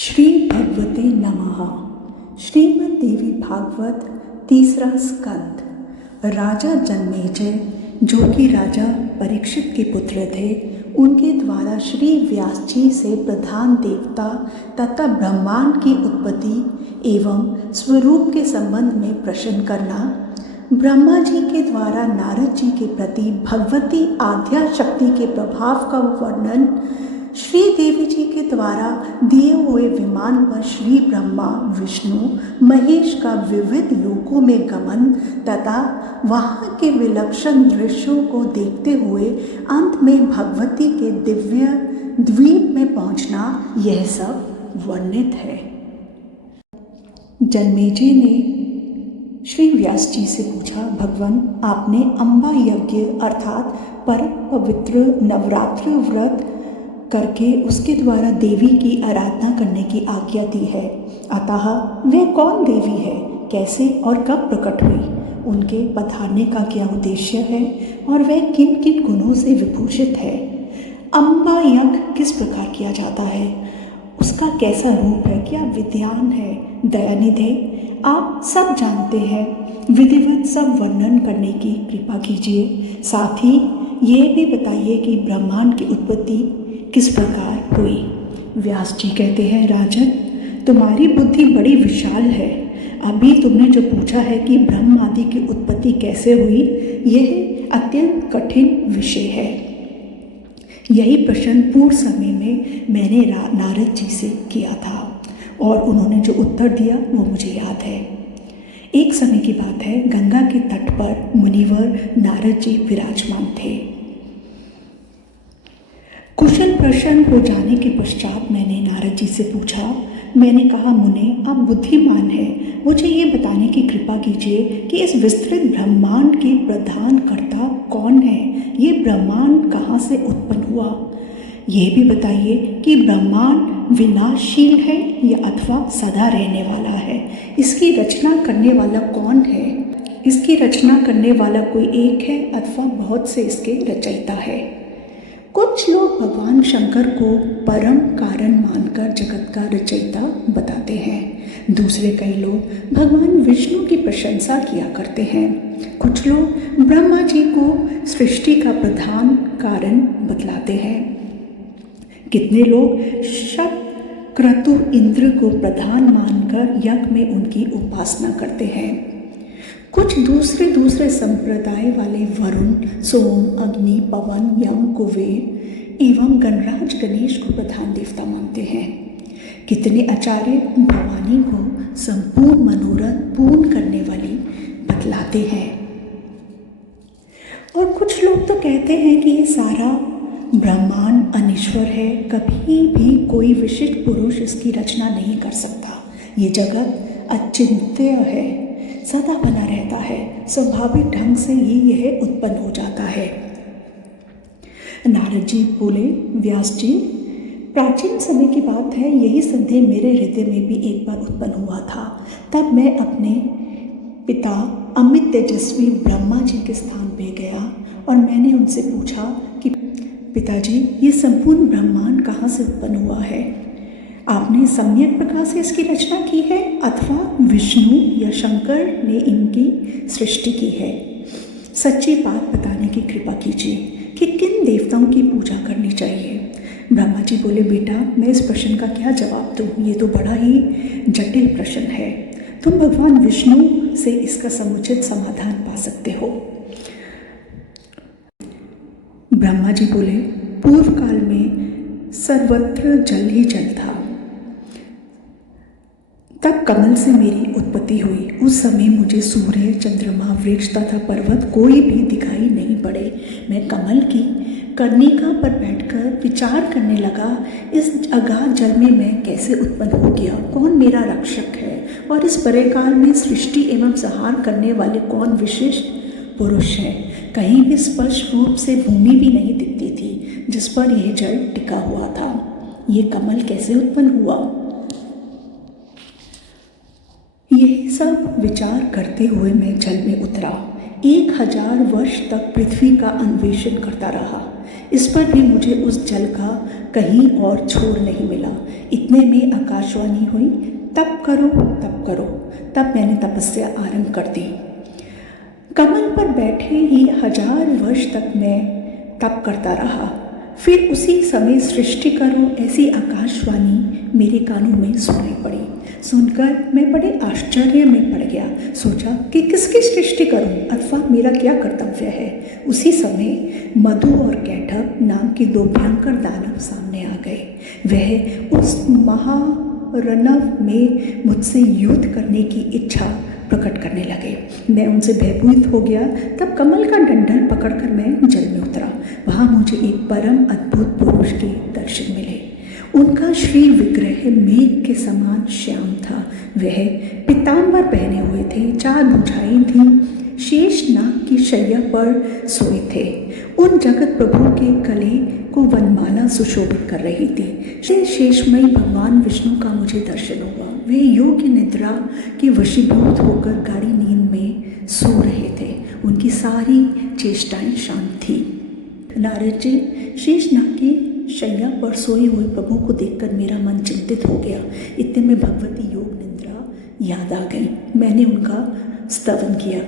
श्री भगवते नमः। श्रीमद् देवी भागवत तीसरा स्कंद। राजा जन्मेजय जो कि राजा परीक्षित के पुत्र थे, उनके द्वारा श्री व्यास जी से प्रधान देवता तथा ब्रह्मांड की उत्पत्ति एवं स्वरूप के संबंध में प्रश्न करना, ब्रह्मा जी के द्वारा नारद जी के प्रति भगवती आद्या शक्ति के प्रभाव का वर्णन, श्री देवी जी के द्वारा दिए हुए विमान पर श्री ब्रह्मा विष्णु महेश का विविध लोकों में गमन तथा वहाँ के विलक्षण दृश्यों को देखते हुए अंत में भगवती के दिव्य द्वीप में पहुँचना, यह सब वर्णित है। जन्मेजय ने श्री व्यास जी से पूछा, भगवान, आपने अम्बा यज्ञ अर्थात परम पवित्र नवरात्रि व्रत करके उसके द्वारा देवी की आराधना करने की आज्ञा दी है, अतः वह कौन देवी है, कैसे और कब प्रकट हुई, उनके पधारने का क्या उद्देश्य है और वह किन किन गुणों से विभूषित है। अम्बा यज्ञ किस प्रकार किया जाता है, उसका कैसा रूप है, क्या विधान है। दयानिधे, आप सब जानते हैं, विधिवत सब वर्णन करने की कृपा कीजिए। साथ ही ये भी बताइए कि ब्रह्मांड की उत्पत्ति किस प्रकार हुई। व्यास जी कहते हैं, राजन, तुम्हारी बुद्धि बड़ी विशाल है। अभी तुमने जो पूछा है कि ब्रह्म आदि की उत्पत्ति कैसे हुई, यह अत्यंत कठिन विषय है। यही प्रश्न पूर्व समय में मैंने नारद जी से किया था और उन्होंने जो उत्तर दिया वो मुझे याद है। एक समय की बात है, गंगा के तट पर मुनिवर नारद जी विराजमान थे। कुशल प्रश्न हो जाने के पश्चात मैंने नारद जी से पूछा, मैंने कहा, मुने, आप बुद्धिमान हैं, मुझे ये बताने की कृपा कीजिए कि इस विस्तृत ब्रह्मांड के प्रधान कर्ता कौन है, ये ब्रह्मांड कहाँ से उत्पन्न हुआ। ये भी बताइए कि ब्रह्मांड विनाशशील है या अथवा सदा रहने वाला है, इसकी रचना करने वाला कौन है, इसकी रचना करने वाला कोई एक है अथवा बहुत से इसके रचयिता है। कुछ लोग भगवान शंकर को परम कारण मानकर जगत का रचयिता बताते हैं, दूसरे कई लोग भगवान विष्णु की प्रशंसा किया करते हैं। कुछ लोग ब्रह्मा जी को सृष्टि का प्रधान कारण बतलाते हैं। कितने लोग शक्रतु इंद्र को प्रधान मानकर यज्ञ में उनकी उपासना करते हैं। कुछ दूसरे संप्रदाय वाले वरुण, सोम, अग्नि, पवन, यम, कुबेर एवं गणराज गणेश को प्रधान देवता मानते हैं। कितने आचार्य भवानी को संपूर्ण मनोरथ पूर्ण करने वाली बतलाते हैं। और कुछ लोग तो कहते हैं कि ये सारा ब्रह्मांड अनिश्वर है, कभी भी कोई विशिष्ट पुरुष इसकी रचना नहीं कर सकता। ये जगत अचिंत्य है, सदा बना रहता है, स्वाभाविक ढंग से ही यह उत्पन्न हो जाता है। नारद जी बोले, व्यास जी, प्राचीन समय की बात है, यही संदेह मेरे हृदय में भी एक बार उत्पन्न हुआ था। तब मैं अपने पिता अमित तेजस्वी ब्रह्मा जी के स्थान पे गया और मैंने उनसे पूछा कि पिताजी, ये संपूर्ण ब्रह्मांड कहाँ से उत्पन्न हुआ है, आपने सम्यक प्रकार से इसकी रचना की है अथवा विष्णु या शंकर ने इनकी सृष्टि की है। सच्ची बात बताने की कृपा कीजिए कि किन देवताओं की पूजा करनी चाहिए। ब्रह्मा जी बोले, बेटा, मैं इस प्रश्न का क्या जवाब दूँ, ये तो बड़ा ही जटिल प्रश्न है। तुम भगवान विष्णु से इसका समुचित समाधान पा सकते हो। ब्रह्मा जी बोले, पूर्व काल में सर्वत्र जल ही जल था, तब कमल से मेरी उत्पत्ति हुई। उस समय मुझे सूर्य, चंद्रमा, वृक्ष तथा पर्वत कोई भी दिखाई नहीं पड़े। मैं कमल की कर्णिका पर बैठकर विचार करने लगा, इस अगाध जल में मैं कैसे उत्पन्न हो गया, कौन मेरा रक्षक है और इस बड़े काल में सृष्टि एवं संहार करने वाले कौन विशिष्ट पुरुष है। कहीं भी स्पष्ट रूप से भूमि भी नहीं दिखती थी जिस पर यह जल टिका हुआ था। ये कमल कैसे उत्पन्न हुआ। यही सब विचार करते हुए मैं जल में उतरा। 1000 वर्ष तक पृथ्वी का अन्वेषण करता रहा। इस पर भी मुझे उस जल का कहीं और छोर नहीं मिला। इतने में आकाशवाणी हुई, तप करो तप करो। तब मैंने तपस्या आरंभ कर दी। कमल पर बैठे ही 1000 वर्ष तक मैं तप करता रहा। फिर उसी समय सृष्टि करो ऐसी आकाशवाणी मेरे कानों में सुनाई पड़ी। सुनकर मैं बड़े आश्चर्य में पड़ गया। सोचा कि किसकी सृष्टि करूं अथवा मेरा क्या कर्तव्य है। उसी समय मधु और कैटभ नाम के 2 भयंकर दानव सामने आ गए। वह उस महारणव में मुझसे युद्ध करने की इच्छा प्रकट करने लगे। मैं उनसे भयभीत हो गया। तब कमल का डंडल पकड़कर मैं जल में उतरा। वहाँ मुझे एक परम अद्भुत पुरुष के दर्शन मिले। उनका श्री विग्रह मेघ के समान श्याम था। वह पीताम्बर पहने हुए थे, 4 भुजाएं थीं, शेष नाग की शैया पर सोए थे। उन जगत प्रभु के गले को वनमाला सुशोभित कर रही थी। शेषमयी भगवान विष्णु का मुझे दर्शन हुआ। वे योग्य निद्रा के वशीभूत होकर गाढ़ी नींद में सो रहे थे। उनकी सारी चेष्टाएं शांत थी। नारद जी शेषनाग की शैया पर सोए हुए प्रभु को देखकर मेरा मन चिंतित हो गया। इतने में भगवती योग निद्रा याद आ गई। मैंने उनका स्तवन किया।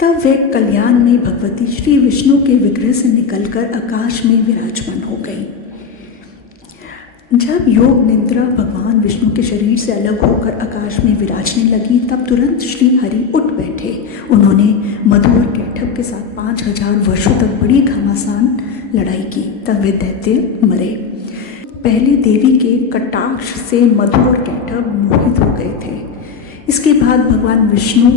तब वे कल्याण में भगवती श्री विष्णु के विग्रह से निकलकर आकाश में विराजमान हो गई। जब योग निद्रा भगवान विष्णु के शरीर से अलग होकर आकाश में विराजने लगी, तब तुरंत श्री हरि उठ बैठे। उन्होंने मधु और कैटभ के साथ 5000 वर्षों तक बड़ी घमासान लड़ाई की। तब वे दैत्य मरे। पहले देवी के कटाक्ष से मधु और कैटभ मोहित हो गए थे। इसके बाद भगवान विष्णु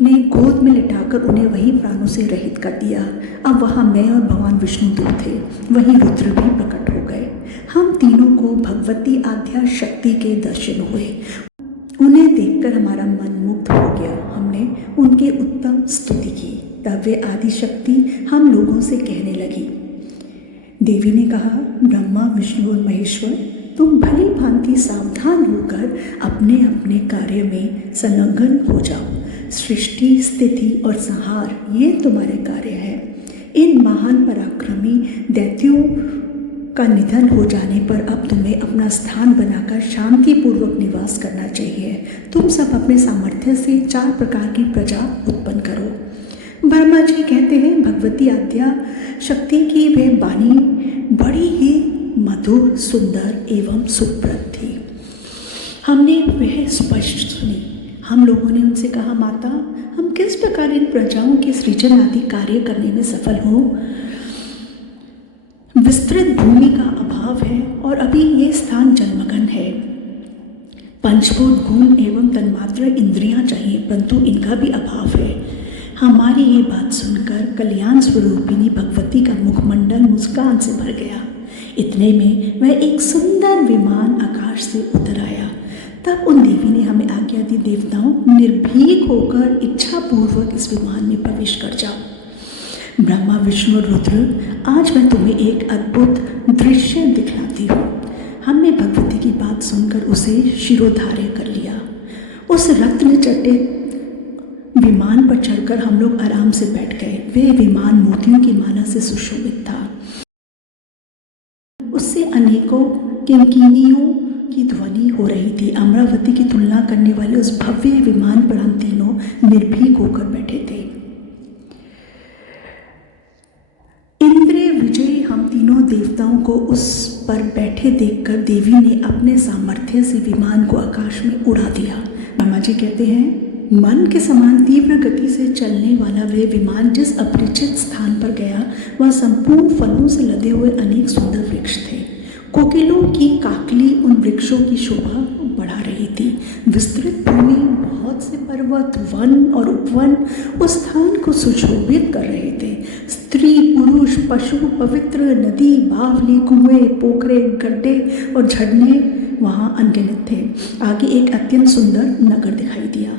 ने गोद में लिटाकर उन्हें वहीं प्राणों से रहित कर दिया। अब वहाँ मैं और भगवान विष्णु 2 थे। वहीं रुद्र भी प्रकट हो गए। हम तीनों को भगवती आद्या शक्ति के दर्शन हुए। उन्हें देखकर हमारा मन मुग्ध हो गया। हमने उनके उत्तम स्तुति की। तब वे आदि शक्ति हम लोगों से कहने लगी। देवी ने कहा, ब्रह्मा विष्णु और महेश्वर, तुम भली भांति सावधान होकर अपने अपने कार्य में संलग्न हो जाओ। सृष्टि, स्थिति और संहार ये तुम्हारे कार्य हैं। इन महान पराक्रमी दैत्यों का निधन हो जाने पर अब तुम्हें अपना स्थान बनाकर शांतिपूर्वक निवास करना चाहिए। तुम सब अपने सामर्थ्य से 4 प्रकार की प्रजा उत्पन्न करो। ब्रह्मा जी कहते हैं, भगवती आद्या शक्ति की वह वाणी बड़ी ही मधुर, सुंदर एवं सुप्रद थी। हमने वह स्पष्ट सुनी। हम लोगों ने उनसे कहा, माता, हम किस प्रकार इन प्रजाओं के सृजन आदि कार्य करने में सफल हो? विस्तृत भूमि का अभाव है और अभी ये स्थान जलमग्न है। पंचभूत गुण एवं तन्मात्र इंद्रियां चाहिए, परंतु इनका भी अभाव है। हमारी ये बात सुनकर कल्याण स्वरूपिणी भगवती का मुखमंडल मुस्कान से भर गया। इतने में वह एक सुंदर विमान आकाश से उतर आया। तब उन देवी ने हमें आज्ञा दी, देवताओं, निर्भीक होकर इच्छापूर्वक इस विमान में प्रवेश कर जाओ। ब्रह्मा विष्णु और रुद्र, आज मैं तुम्हें एक अद्भुत दृश्य दिखलाती हूँ। हमने भगवती की बात सुनकर उसे शिरोधार्य कर लिया। उस रत्न जटित विमान पर चढ़कर हम लोग आराम से बैठ गए। वह विमान मोतियों की माला से सुशोभित था। उससे अनेकों किंकिनियों की ध्वनि हो रही थी। अमरावती की तुलना करने वाले उस भव्य विमान पर हम तीनों निर्भीक होकर बैठे थे। इंद्र विजय हम तीनों देवताओं को उस पर बैठे देखकर देवी ने अपने सामर्थ्य से विमान को आकाश में उड़ा दिया। ब्रह्मा जी कहते हैं, मन के समान तीव्र गति से चलने वाला वह विमान जिस अपरिचित स्थान पर गया, वह संपूर्ण फलों से लदे हुए अनेक सुंदर वृक्ष थे। कोकिलों की काकली उन वृक्षों की शोभा बढ़ा रही थी। विस्तृत भूमि, बहुत से पर्वत, वन और उपवन उस स्थान को सुशोभित कर रहे थे। स्त्री, पुरुष, पशु, पवित्र नदी, बावली, कुएं, पोखरे, गड्ढे और झरने वहाँ अनगिनत थे। आगे एक अत्यंत सुंदर नगर दिखाई दिया।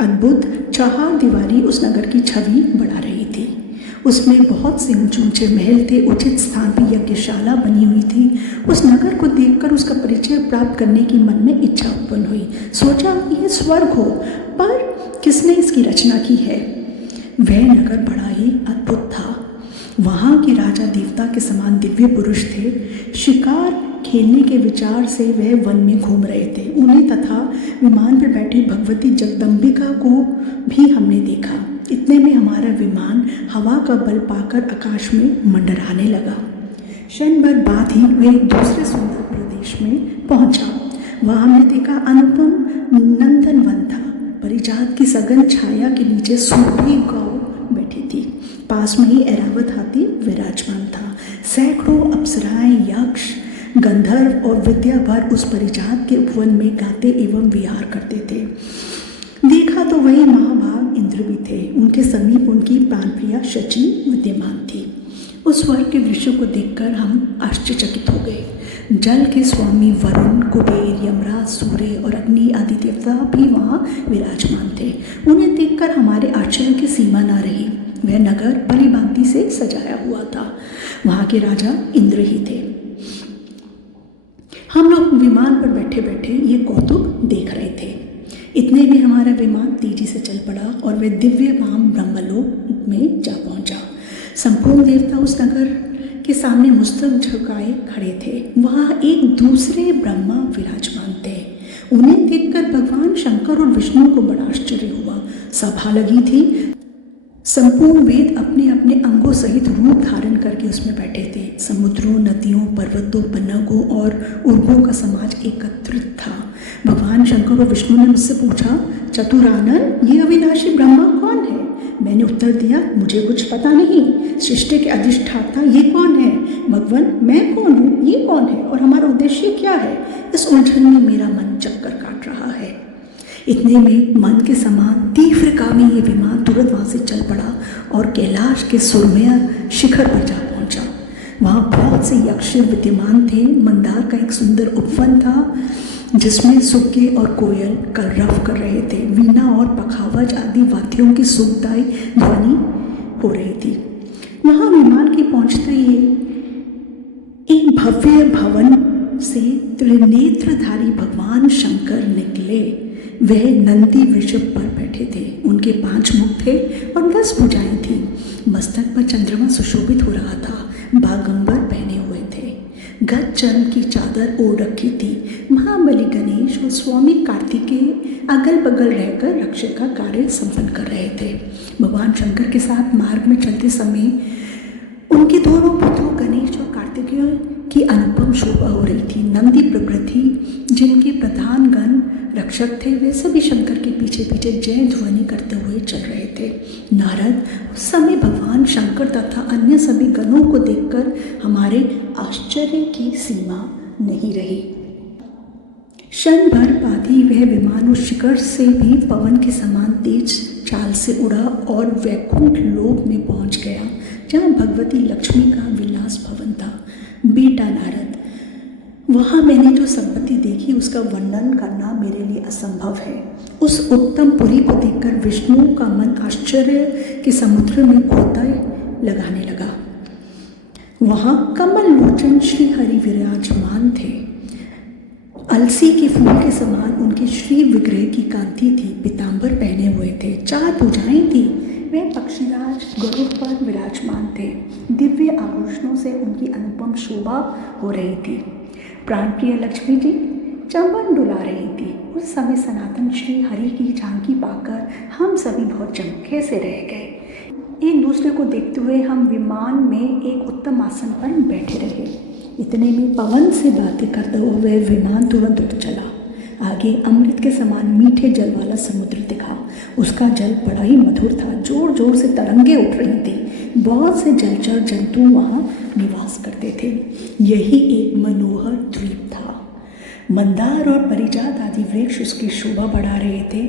अद्भुत 4 दीवारी उस नगर की छवि बढ़ा रही थी। उसमें बहुत से ऊंचे ऊंचे महल थे। उचित स्थान पर यज्ञशाला बनी हुई थी। उस नगर को देखकर उसका परिचय प्राप्त करने की मन में इच्छा उत्पन्न हुई। सोचा यह स्वर्ग हो, पर किसने इसकी रचना की है? वह नगर बड़ा ही अद्भुत था। वहाँ के राजा देवता के समान दिव्य पुरुष थे। शिकार खेलने के विचार से वह वन में घूम रहे थे। उन्हें तथा विमान पर बैठी भगवती जगदम्बिका को भी हमने देखा। इतने में हमारा विमान हवा का बल पाकर आकाश में मंडराने लगा। क्षण भर बाद ही वह एक दूसरे सुंदर प्रदेश में पहुंचा। वहाँ हमने देखा अनुपम नंदनवन था। परिजात की सघन छाया के नीचे सूखी गौ बैठी थी। पास में ही ऐरावत हाथी विराजमान था। सैकड़ों अप्सराएं, यक्ष, गंधर्व और विद्याभर उस परिजात के उपवन में गाते एवं विहार करते थे। देखा तो वही महाभाग इंद्र भी थे। उनके समीप उनकी प्राणप्रिया शची विद्यमान थी। उस स्वर्ग के दृश्य को देखकर हम आश्चर्यचकित हो गए। जल के स्वामी वरुण, कुबेर, यमराज, सूर्य और अग्नि आदि देवता भी वहाँ विराजमान थे। उन्हें देखकर हमारे आश्चर्य की सीमा न रही। वह नगर भली भांति से सजाया हुआ था। वहाँ के राजा इंद्र ही थे। हम लोग विमान पर बैठे बैठे ये कौतुक देख रहे थे। इतने में हमारा विमान तेजी से चल पड़ा और वह दिव्य धाम ब्रह्मलोक में जा पहुंचा। संपूर्ण देवता उस नगर के सामने मस्तक झुकाए खड़े थे। वहाँ एक दूसरे ब्रह्मा विराजमान थे। उन्हें देखकर भगवान शंकर और विष्णु को बड़ा आश्चर्य हुआ। सभा लगी थी। संपूर्ण वेद अपने अपने अंगों सहित रूप धारण करके उसमें बैठे थे। समुद्रों, नदियों, पर्वतों, पन्नगों और उर्गों का समाज एकत्रित था। भगवान शंकर और विष्णु ने मुझसे पूछा, चतुरानन, ये अविनाशी ब्रह्मा कौन है? मैंने उत्तर दिया, मुझे कुछ पता नहीं। सृष्टि के अधिष्ठाता ये कौन है? भगवान, मैं कौन हूँ? ये कौन है? और हमारा उद्देश्य क्या है? इस उलझन में मेरा मन चक्कर काट रहा है। इतने में मन के समान तीव्रगामी ये विमान तुरंत वहाँ से चल पड़ा और कैलाश के सुरम्य शिखर पर जा पहुँचा। वहाँ बहुत से यक्ष विद्यमान थे। मंदार का एक सुंदर उपवन था जिसमें सुक्के और कोयल कलरव कर रहे थे। वीणा और पखावज आदि वाद्यों की सुखदायी ध्वनि हो रही थी। वहाँ विमान के पहुँचते ही एक भव्य भवन से त्रिनेत्रधारी भगवान शंकर निकले। वह नंदी वृषभ पर बैठे थे। उनके 5 मुख थे और 10 भुजाएं थी। मस्तक पर चंद्रमा सुशोभित हो रहा था। बागंबर पहने हुए थे। गज चर्म की चादर ओढ़ रखी थी। महाबली गणेश और स्वामी कार्तिकेय अगल बगल रहकर रक्षक का कार्य संपन्न कर रहे थे। भगवान शंकर के साथ मार्ग में चलते समय उनके दोनों पुत्रों गणेश और कार्तिकेय की अनुपम शोभा हो रही थी। नंदी प्रभृति जिनके प्रधान गण रक्षक थे, वे सभी शंकर के पीछे पीछे जय ध्वनि करते हुए चल रहे थे। नारद उस समय भगवान शंकर तथा अन्य सभी गणों को देखकर हमारे आश्चर्य की सीमा नहीं रही। क्षण भर बाद ही वह विमान उस शिखर से भी पवन के समान तेज चाल से उड़ा और वैकुंठ लोक में पहुंच गया, जहाँ भगवती लक्ष्मी का विलास भवन था। बेटा नारद, वहाँ मैंने जो संपत्ति देखी उसका वर्णन करना मेरे लिए असंभव है। उस उत्तम पुरी को देखकर विष्णु का मन आश्चर्य के समुद्र में गोताएं लगाने लगा। वहाँ कमल लोचन श्री हरि विराजमान थे। अलसी के फूल के समान उनके श्री विग्रह की कांति थी। पीतांबर पहने हुए थे। 4 भुजाएं थी। वे पक्षीराज गरुड़ पर विराजमान थे। दिव्य आभूषणों से उनकी अनुपम शोभा हो रही थी। प्राणप्रिय लक्ष्मी जी चंबन डुला रही थी। उस समय सनातन श्री हरि की झांकी पाकर हम सभी बहुत चमके से रह गए। एक दूसरे को देखते हुए हम विमान में एक उत्तम आसन पर बैठे रहे। इतने में पवन से बातें करते हुए विमान तुरंत उठ चला। आगे अमृत के समान मीठे जल वाला समुद्र दिखा। उसका जल बड़ा ही मधुर था। जोर जोर से तरंगे उठ रही थी। बहुत से जलचर जंतु वहाँ निवास करते थे। यही एक मनोहर द्वीप था। मंदार और परिजात आदि वृक्ष उसकी शोभा बढ़ा रहे थे।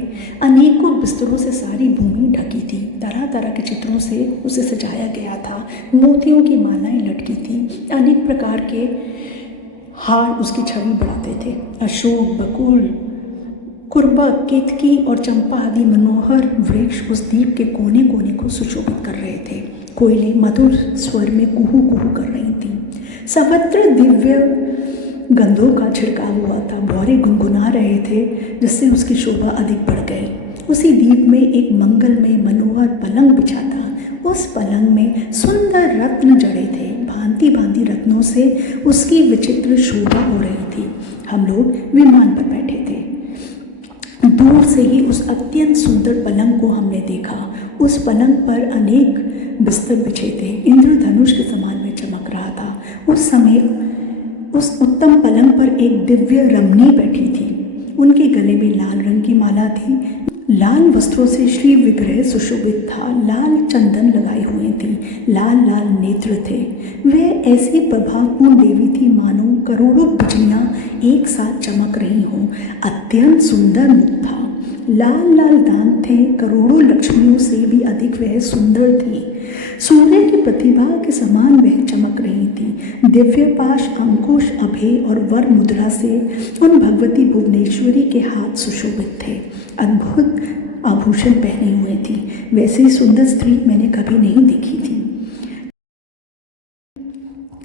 अनेकों बिस्तरों से सारी भूमि ढकी थी। तरह तरह के चित्रों से उसे सजाया गया था। मोतियों की मालाएं लटकी थी। अनेक प्रकार के हार उसकी छवि बढ़ाते थे। अशोक, बकुल, कुर्बक, केतकी और चंपा आदि मनोहर वृक्ष उस द्वीप के कोने कोने को सुशोभित कर रहे थे। कोयलें मधुर स्वर में कुहू कुहू कर रही थीं। सर्वत्र दिव्य गंधों का छिड़काव हुआ था। भौरे गुनगुना रहे थे, जिससे उसकी शोभा अधिक बढ़ गई। उसी द्वीप में एक मंगलमय मनोहर पलंग बिछा था। उस पलंग में सुंदर रत्न जड़े थे। भांति भांति रत्नों से उसकी विचित्र शोभा हो रही थी। हम लोग विमान पर बैठे थे। दूर से ही उस अत्यंत सुंदर पलंग को हमने देखा। उस पलंग पर अनेक बिस्तर बिछे थे, इंद्रधनुष के समान में चमक रहा था। उस समय उस उत्तम पलंग पर एक दिव्य रमणी बैठी थी। उनके गले में लाल रंग की माला थी। लाल वस्त्रों से श्री विग्रह सुशोभित था। लाल चंदन लगाए हुए थी। लाल लाल नेत्र थे। वह ऐसी प्रभावपूर्ण देवी थी मानो करोड़ों बिजलियां एक साथ चमक रही हों। अत्यंत सुंदर मुख था। लाल लाल दांत थे। करोड़ों लक्ष्मियों से भी अधिक वह सुंदर थी। सूर्य की प्रतिभा के समान वह चमक रही थी। दिव्य पाश, अंकुश, अभय और वर मुद्रा से उन भगवती भुवनेश्वरी के हाथ सुशोभित थे। अद्भुत आभूषण पहने हुए थी। वैसी सुंदर स्त्री मैंने कभी नहीं देखी थी।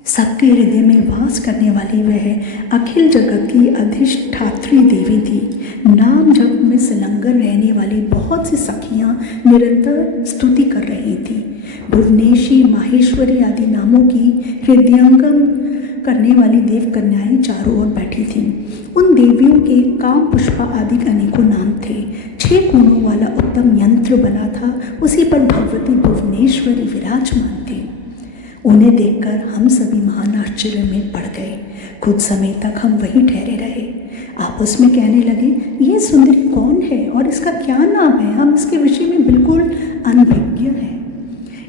सबके हृदय में वास करने वाली वह अखिल जगत की अधिष्ठात्री देवी थी। नाम जप में संलग्न रहने वाली बहुत सी सखियां निरंतर स्तुति कर रही थी। भुवनेशी, माहेश्वरी आदि नामों की हृदयंगम करने वाली देव कन्याएं चारों ओर बैठी थीं। उन देवियों के काम पुष्पा आदि अनेकों नाम थे। 6 कोणों वाला उत्तम यंत्र बना था। उसी पर भगवती भुवनेश्वरी विराजमान थी। उन्हें देखकर हम सभी महान आश्चर्य में पड़ गए। कुछ समय तक हम वहीं ठहरे रहे। आपस में कहने लगे, ये सुंदरी कौन है और इसका क्या नाम है? हम इसके विषय में बिल्कुल अनभिज्ञ हैं।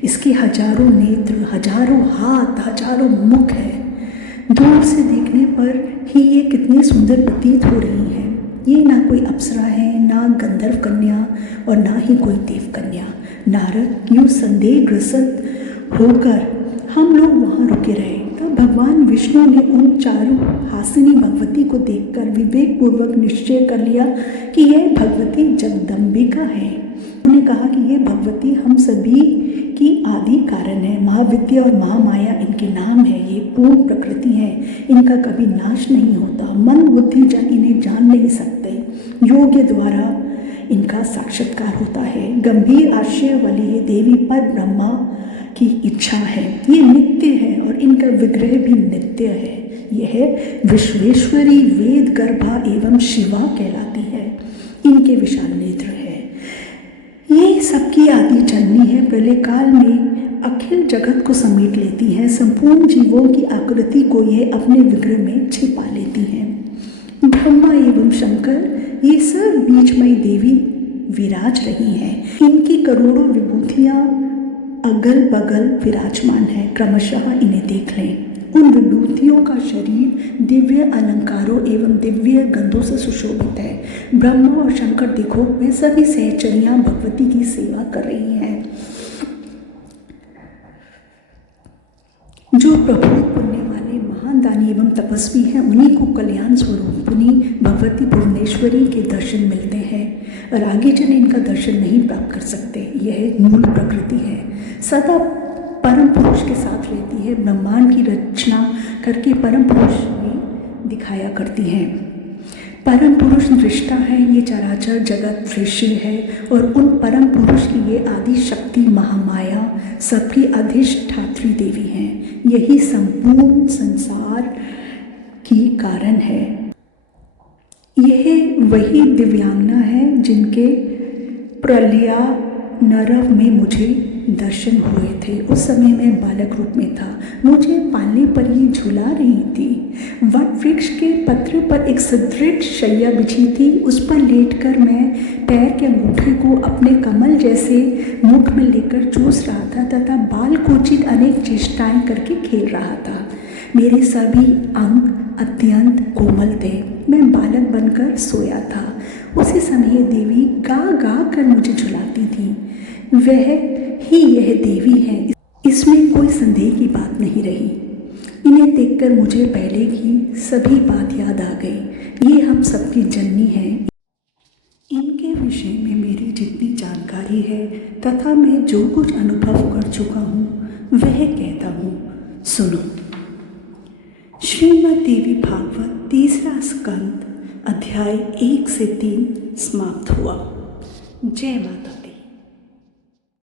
इसके हजारों नेत्र, हजारों हाथ, हजारों मुख है। दूर से देखने पर ही ये कितनी सुंदर प्रतीत हो रही है। ये ना कोई अप्सरा है, ना गंधर्व कन्या और ना ही कोई देव कन्या। नारद यूँ संदेहग्रस्त होकर हम लोग वहाँ रुके रहे। तब भगवान विष्णु ने उन चारों हासिनी भगवती को देखकर विवेकपूर्वक निश्चय कर लिया कि यह भगवती जगदम्बिका है। उन्होंने कहा कि ये भगवती हम सभी की आदि कारण है। महाविद्या और महामाया इनके नाम है। ये पूर्ण प्रकृति है। इनका कभी नाश नहीं होता। मन बुद्धि जन इन्हें जान नहीं सकते। योग्य द्वारा इनका साक्षात्कार होता है। गंभीर आशय वाली ये देवी पर ब्रह्मा की इच्छा है। ये नित्य है और इनका विग्रह भी नित्य है। यह विश्वेश्वरी, वेद गर्भा एवं शिवा कहलाती है। इनके विशाल नेत्र है। ये सबकी आदि जननी है। प्रलय काल में अखिल जगत को समेट लेती है। संपूर्ण जीवों की आकृति को ये अपने विग्रह में छिपा लेती है। ब्रह्मा एवं शंकर ये सब बीजमयी देवी विराज रही हैं। इनकी करोड़ों विभूतियाँ अगल बगल विराजमान है। क्रमशः इन्हें देख लें। उन विभूतियों का शरीर दिव्य अलंकारों एवं दिव्य गंधों से सुशोभित है। ब्रह्मा और शंकर देखो, वे सभी सहचरियां भगवती की सेवा कर रही हैं। जो प्रभुत पुण्य वाले महान दानी एवं तपस्वी हैं, उन्हीं को कल्याण स्वरूपिणी भगवती भुवनेश्वरी के दर्शन मिलते हैं और आगे चले इनका दर्शन नहीं प्राप्त कर सकते। यह मूल प्रकृति है। सदा परम पुरुष के साथ रहती है। ब्रह्मांड की रचना करके परम पुरुष भी दिखाया करती है। परम पुरुष दृष्टा है। ये चराचर जगत दृश्य है और उन परम पुरुष की ये आदि शक्ति महामाया सबकी अधिष्ठात्री देवी हैं। यही संपूर्ण संसार की कारण है। यह वही दिव्यांगना है जिनके प्रलया नरव में मुझे दर्शन हुए थे। उस समय मैं बालक रूप में था। मुझे पालने पर ही झुला रही थी। वट वृक्ष के पत्र पर एक सुदृढ़ शैया बिछी थी। उस पर लेटकर मैं पैर के अंगूठे को अपने कमल जैसे मुख में लेकर चूस रहा था तथा बाल कोचित अनेक चेष्टाएं करके खेल रहा था। मेरे सभी अंग अत्यंत कोमल थे। मैं बालक बनकर सोया था। उसी समय देवी गा गा कर मुझे झुलाती थी। वह ही यह देवी है, इसमें कोई संदेह की बात नहीं रही। इन्हें देखकर मुझे पहले की सभी बात याद आ गई। ये हम सबकी जननी है। इनके विषय में मेरी जितनी जानकारी है तथा मैं जो कुछ अनुभव कर चुका हूँ वह कहता हूँ, सुनो। श्रीमद् देवी भागवत 3रा स्कंद अध्याय 1 से 3 समाप्त हुआ। जय माता।